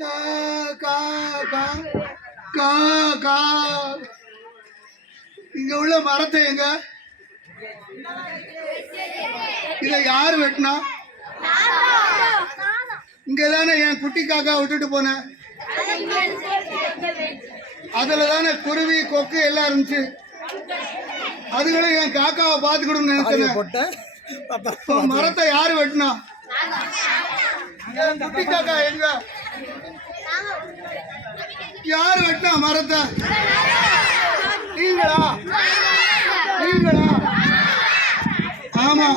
கா கா கா கா கா இங்க உள்ள மரத்தை எங்க இதை யாரு வெட்டினா? இங்க தானே என் குட்டி காக்கா விட்டுட்டு போனேன். அதுல தானே குருவி கொக்கு எல்லாம் இருந்துச்சு. அதுகளும் என் காக்காவை பார்த்துக்கணும்னு நினைச்சேன். மரத்தை யாரு வெட்டினா? என் குட்டி காக்கா எங்க? யாரு வெட்டினா மரத்தை? நீங்களா? நீங்களா? ஆமா,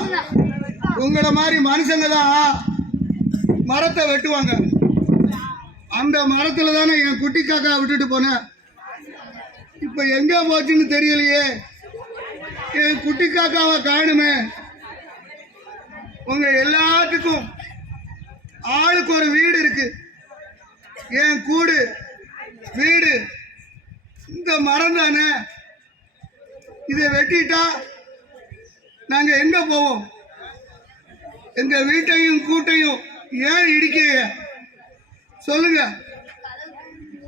உங்களை மாதிரி மனுஷங்க தான் மரத்தை வெட்டுவாங்க. அந்த மரத்துல தானே என் குட்டி காக்கா விட்டுட்டு போனேன். இப்ப எங்க போச்சுன்னு தெரியலையே. என் குட்டி காக்காவை காணுமே. உங்க எல்லாத்துக்கும் ஆளுக்கு ஒரு வீடு இருக்கு. என் கூடு வீடு இந்த மரம் தானே. இதை வெட்டிட்டா நாங்க எங்க போவோம்? எங்க வீட்டையும் கூட்டையும் ஏன் இடிக்க சொல்லுங்க.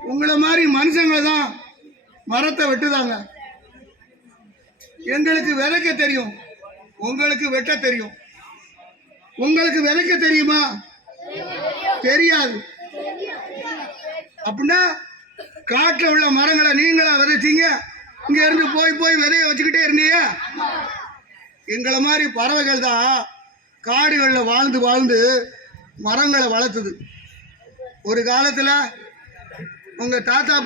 உங்களை மாதிரி மனுஷங்க தான் மரத்தை வெட்டுதாங்க. எங்களுக்கு விதைக்க தெரியும், உங்களுக்கு வெட்ட தெரியும். உங்களுக்கு விதைக்க தெரியுமா? தெரியாது. அப்படின்னா காட்டில் உள்ள மரங்களை நீங்களா விதைச்சிங்க? இங்க இருந்து போய் போய் விதைய வச்சுக்கிட்டே இருந்தீங்க. எங்களை மாதிரி பறவைகள் தான் காடுகளில் வாழ்ந்து வாழ்ந்து மரங்களை வளர்த்துது. ஒரு காலத்தில் உங்க தாத்தா